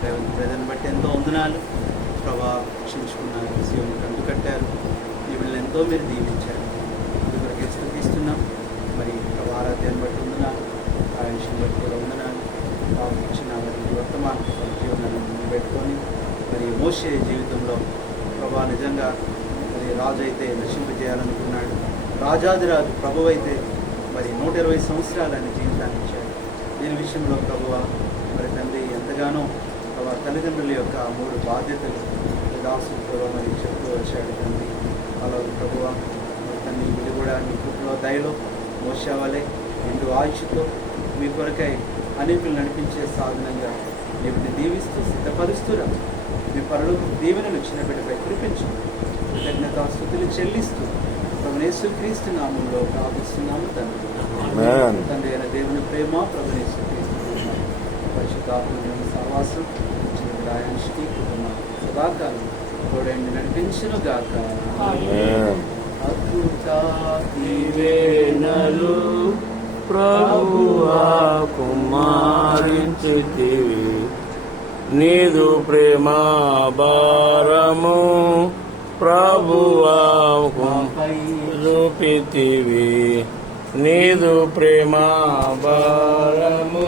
ప్రజలను బట్టి ఎంతో వందనాలు ప్రభా. రక్షించుకున్నారు, శివుని కంటు కట్టారు, వీళ్ళని ఎంతో మీరు దీవించారు. ఇదివరకు స్థుతిస్తున్నాం. మరి ప్రభా ఆరాధ్యాన్ని బట్టి వందనాలు, ఆయుష్ని బట్టి కూడా వందనాలు. బాబు ఇచ్చిన మరి వర్తమాన జీవనాన్ని ముందు పెట్టుకొని మరి మోషే జీవితంలో ప్రభా నిజంగా మరి రాజు అయితే నశింపజేయాలనుకున్నాడు. రాజాదిరాజు ప్రభు అయితే మరి 120 సంవత్సరాలని జీవితాన్ని ఇచ్చాడు. దీని విషయంలో ప్రభువ మరి తండ్రి ఎంతగానో ప్రభా తల్లిదండ్రుల యొక్క 3 బాధ్యతలు దాసులతో మరి చెప్తూ వచ్చాడు తండ్రి. అలా ప్రభువ మరి తండ్రి ఇది కూడా మీ కృపలో దయలో మోసేవాలే నిండు ఆయుష్తో మీ కొరకై అనేకులు నడిపించే సాధనంగా వీటిని దీవిస్తూ సిద్ధపరుస్తురా. మీ పరులకు దీవెనలు చిన్న బిడ్డపై కురిపించు. కృతజ్ఞత స్తుతులు చెల్లిస్తూ ప్రభువు యేసుక్రీస్తు నామంలో ప్రార్థిస్తున్నాము తండ్రి. తండ్రి అయిన దేవుని ప్రేమ, ప్రభువు యేసుక్రీస్తు పరిశుద్ధాత్మ సహవాసం రాయానికి కుటుంబం సదాకాలం తోడండి నడిపించును గాక. అద్భుత దీవెనలు ప్రభువా కుమారించితివి, నీదు ప్రేమ భారము ప్రభువా చూపితివి, నీదు ప్రేమ భారము.